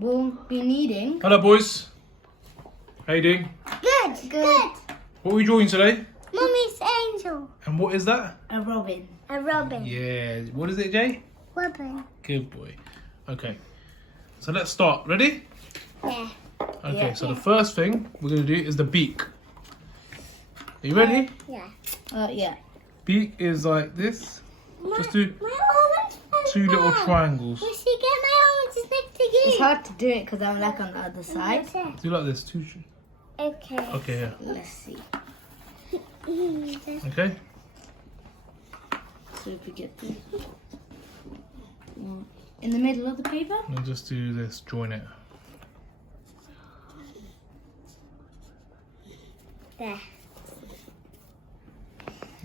we'll be needing... Hello, boys. How you doing? Good. What are we drawing today? Mummy's angel. And what is that? A robin. A robin. Yeah. What is it, Jay? Robin. Good boy. Okay. So let's start. Ready? Yeah. Okay. Yeah. So the first thing we're gonna do is the beak. Are you ready? Yeah. Yeah. Beak is like this. Just do My arm is two little triangles. You see, get my arms is next to you. It's hard to do it because I'm like on the other side. Do like this. Two. Okay. Okay. Yeah. Let's see. Okay. So if we get this in the middle of the paper. And just do this. Join it. There.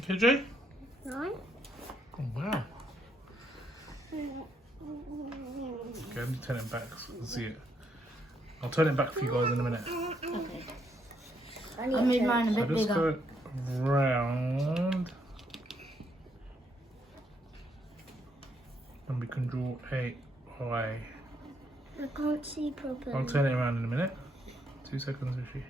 Okay, Jay. Right. Oh, wow. Okay, let me turn it back so you can see it. I'll turn it back for you guys in a minute. Okay. I I made mine a So bit just bigger. go round. And we can draw a eye. I can't see properly. I'll turn it around in a minute. 2 seconds, Rishi.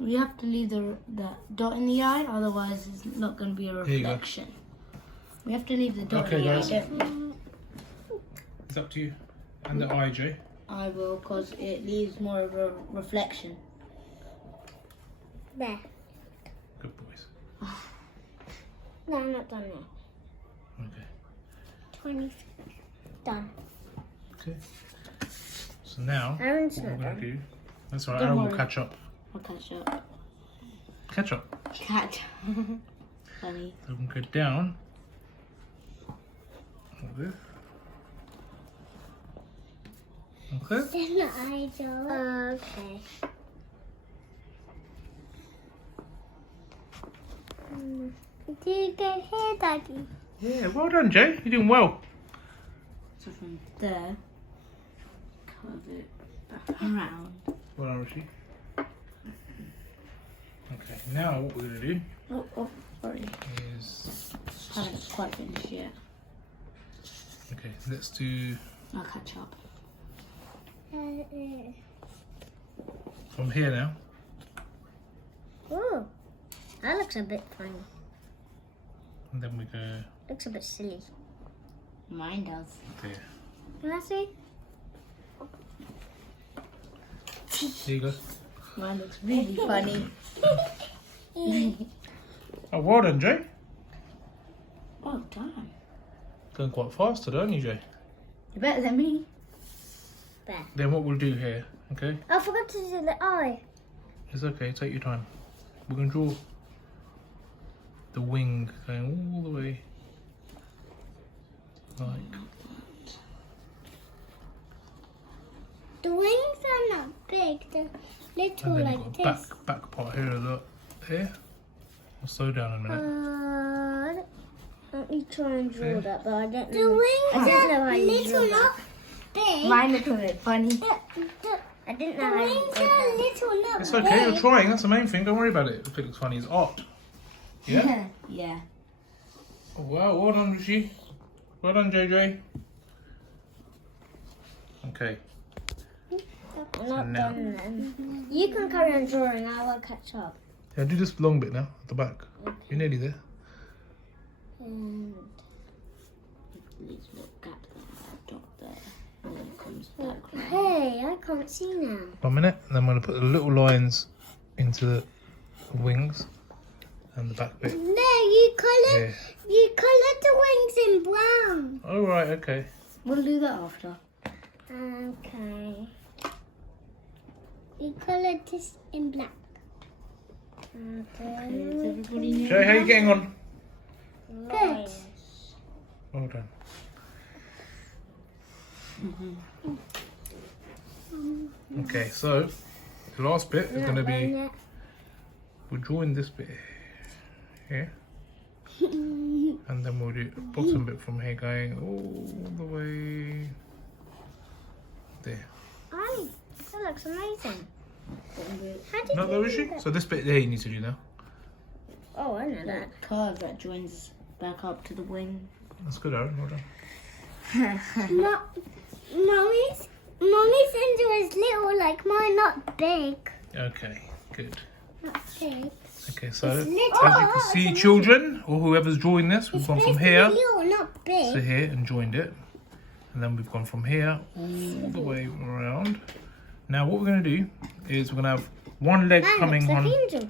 We have to leave the dot in the eye, otherwise it's not going to be a you go. reflection. We have to leave the dot Okay, in the guys. eye, don't we? It's up to you. And the eye, Jay. I will, because it leaves more of a reflection. There. Good boys. No, I'm not done there. Okay. 20. Done. Okay. So now, Aaron's what we're not going done. to do... That's all right, Don't Aaron will worry. catch up. I'll catch up. Catch up. Catch. Funny. So we can go down. Like this. Okay. Then the eye job. Okay. Did you get here, Daddy? Yeah, well done, Jay. You're doing well. So from there, curve it back around. Well done, Rishi. Okay, now what we're going to do Oh, sorry. is... Haven't quite finished yet. Okay, let's do I'll catch up. from here now. Oh, that looks a bit funny. And then we go Looks a bit silly. Mine does. there. Can I see? There you go. Mine looks really funny. Oh, well done, Jay. Oh, damn. Going quite fast today, aren't you, Jay? You're better than me. There. Then what we'll do here, okay? I forgot to do the eye. It's okay, take your time. We're going to draw the wing going all the way like... The wings are not big. They're little And then like you've this. got back part here, look. Here. I'll slow down in a minute. Let me try and draw Okay. that, but I don't know. The wings are little, not big. Mine looks a bit funny. I didn't know. The wings are little, not It's okay, you're trying, that's the main thing. Don't worry about it. If it looks funny, it's art. Yeah? Yeah. Oh, wow, well done, Rishi. Well done, JJ. Okay. I'm not now- done then. You can carry on drawing. I will catch up. Yeah, do this long bit now, at the back. You're nearly there. And These little gaps that dot there. And then it comes back. hey, I can't see now. 1 minute, and then I'm going to put the little lines into the wings and the back bit. No, you coloured. Yeah. You coloured the wings in brown. Oh, right, okay. We'll do that after. Okay. You coloured this in black. Okay, is everybody near? Jay, how you getting on? Good. Well done. Okay, so the last bit is going to be, we're drawing this bit here, and then we'll do the bottom bit from here going all the way there. Oh, that looks amazing. How did Not you there, is do she? that? So this bit there you need to do now. Oh, I know that. That curve that joins back up to the wing. That's good, Aaron. Well done. Mommy's angel is little like mine, not big. Okay, good. Not big. Okay, so It's as little. you can see, children, or whoever's drawing this, we've gone from Supposed to be here little, not big. to here and joined it. And then we've gone from here all the way around. Now what we're going to do is we're going to have one leg Mine coming looks like on angel.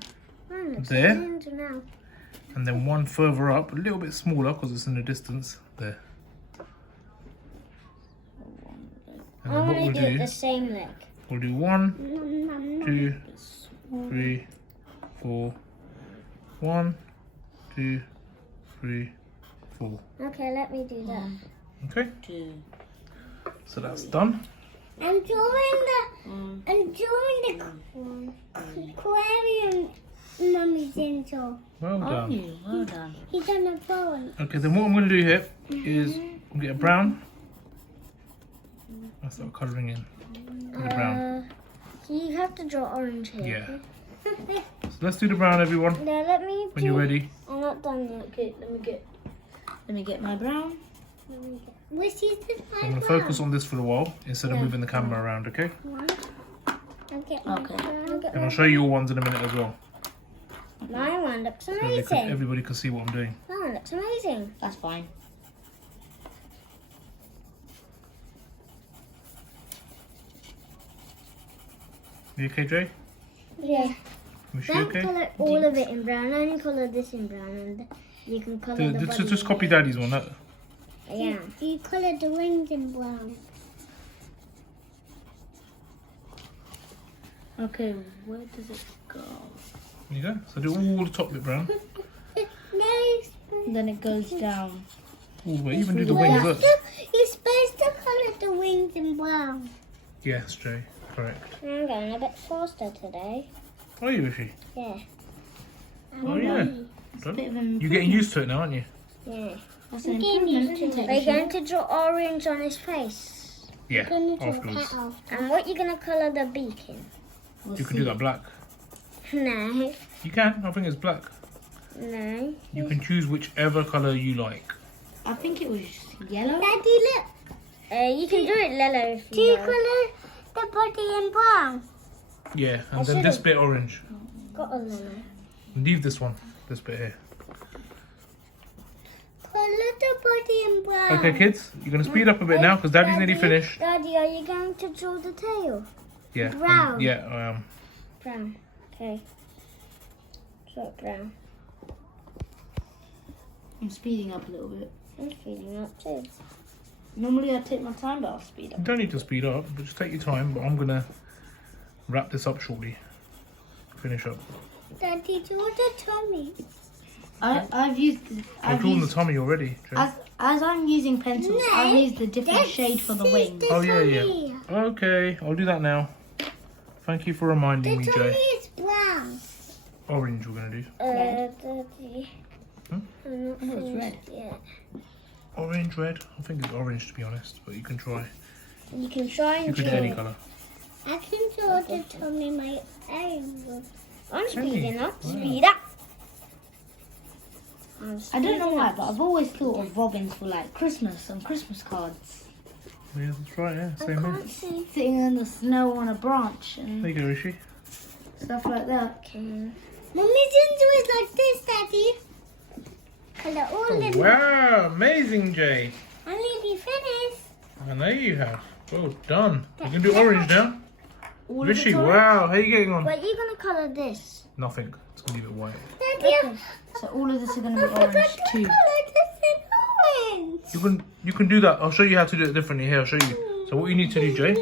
Mine looks there. like angel now. and then one further up, a little bit smaller because it's in the distance there. And I then what want we'll to do do, the same leg. we'll do 1, 2, 3, 4. 1, 2, 3, 4. Okay, let me do that. Okay, 2. so that's done. I'm drawing the aquarium, Mummy's angel. Well Oh, done. well done. He's on the phone. Okay, then what I'm going to do here is we'll get a brown. I'll start colouring in the brown. So you have to draw orange here. Yeah. So let's do the brown, everyone. Now let me. When you're ready. I'm not done yet. Okay, let me get my brown. Which is the I'm going to focus on this for a while instead of moving the camera around, okay? I'll get my Okay. I'll get And I'll show you your ones in a minute as well. my one looks So amazing. everybody can see what I'm doing. That one looks amazing. That's fine. You okay, Jay? Yeah. Was she Don't okay? colour all of it in brown. Only colour this in brown, and you can colour the body. Just copy Daddy's one. That, Yeah. You colour the wings in brown. Okay, where does it go? there you go. So do all the top bit brown. Nice. Then it goes down. All the way. Even do the wings up. You're supposed to colour the wings in brown. Yes, Jay. Correct. I'm going a bit faster today. Are you, Ishi? Yeah. Oh, yeah. It's a bit of an You're getting used to it now, aren't you? Yeah. That's an improvement, isn't We're it? going to draw orange on his face. Yeah, afterwards. And what you going to colour the beak in? We'll You can see. do that black. No. You can. I think it's black. No. You can choose whichever colour you like. I think it was yellow. Daddy, look. You can do it yellow if you Do you colour the body in brown? Yeah, and I then this should've- bit orange. Got a yellow. Leave this one. This bit here. Colour the body in brown. Okay, kids. You're going to speed up a bit now because Daddy's nearly finished. Daddy, are you going to draw the tail? Yeah. brown. Yeah, I am. Brown. Okay. Draw it brown. I'm speeding up a little bit. I'm feeling up too. Normally I take my time, but I'll speed You up. don't need to speed up, but just take your time. But I'm going to wrap this up shortly. Finish up. Daddy, draw the tummy. I've used. I've drawn the tummy already, Jay. As I'm using pencils, No, I've used a different shade for the wings. Oh, yeah, yeah. tummy. Okay, I'll do that now. Thank you for reminding The me, tummy Jay. is brown. Orange we're going to do. Daddy. Hmm? I'm not Oh, it's finished red. yet. Orange, red. I think it's orange to be honest, but you can try. You can try You and could do draw. any colour. I can draw the tummy my own. I'm Tummy. speeding up. Wow. Speed up. I don't know why, but I've always thought of robins for like Christmas and Christmas cards. Yeah, that's right, yeah. I Same here. can't see. Sitting in the snow on a branch There and you go, Rishi. stuff like that. Okay. Mummy's angel is like this, Daddy. Colour all Oh, the. wow, amazing, Jay. I nearly finished. I know you have. Well done. You can do orange now. All of Rishi, it's orange. wow, how are you getting on? But you're gonna colour this. Nothing. It's going to leave it white. Daddy, So all of this are going to I be forgot orange to too. colour this in orange. You can do that. I'll show you how to do it differently here. I'll show you. So what you need to do, Jay,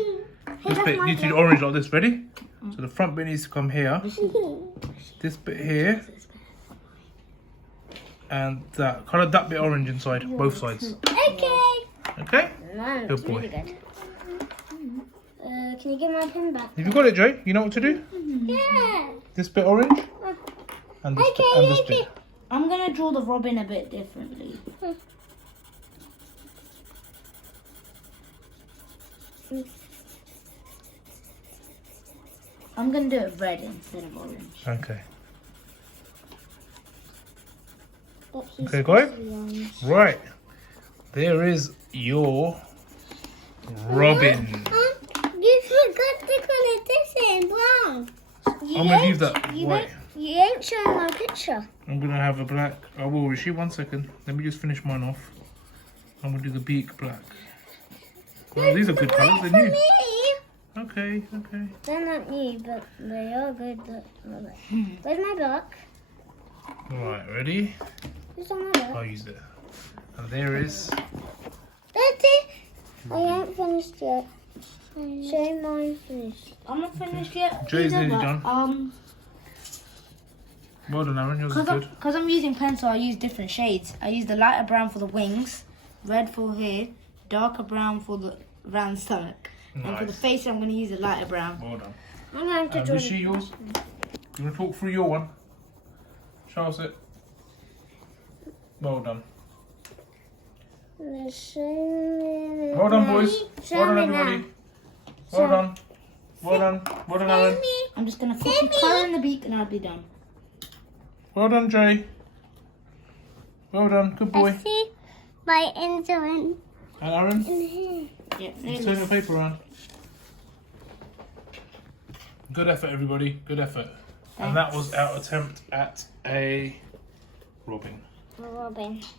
this bit needs to do orange like this. Ready? So the front bit needs to come here. This bit here. And that. Colour that bit orange inside. Both sides. Okay. Okay? Mine Good looks boy. really good. Can you give my pen back? Have you got it, Jay? You know what to do? Yeah. This bit orange. And this bit. And this Okay, bit. I'm going to draw the robin a bit differently. I'm going to do it red instead of orange. Okay. But he's Okay, guys. supposed to be orange. Right. there is your robin. You forgot to colour this in brown. I'm gonna leave that white. You ain't showing my picture. I'm gonna have a black. I will, Rishi, 1 second. Let me just finish mine off. I'm gonna do the beak black. Well, these are good colours, they're new. Okay, okay. They're not new, but they are good. Where's my block? Alright, ready? Where's my block? I'll use it. And there is. That's it. I ain't finished yet. Show mine finished. I'm not finished yet. Jay's either, nearly but, done. Well done, Aaron. Yours is good. Because I'm using pencil, I use different shades. I use the lighter brown for the wings, red for here, darker brown for the round stomach. And for the Nice. face, I'm going to use a lighter brown. Well done. I'm going to draw. Rishi, yours? You want to talk through your one? Show us it. Well done. Well done, boys. Show Well done, me everybody. now. Well done. Well done. Well done, Aaron. I'm just going to quickly colour in the beak and I'll be done. Well done, Jay. Well done. Good boy. I see my insulin And Aaron, in here. Yeah, let's turn the paper around. Good effort, everybody. Good effort. And that was our attempt at a robin. Robin.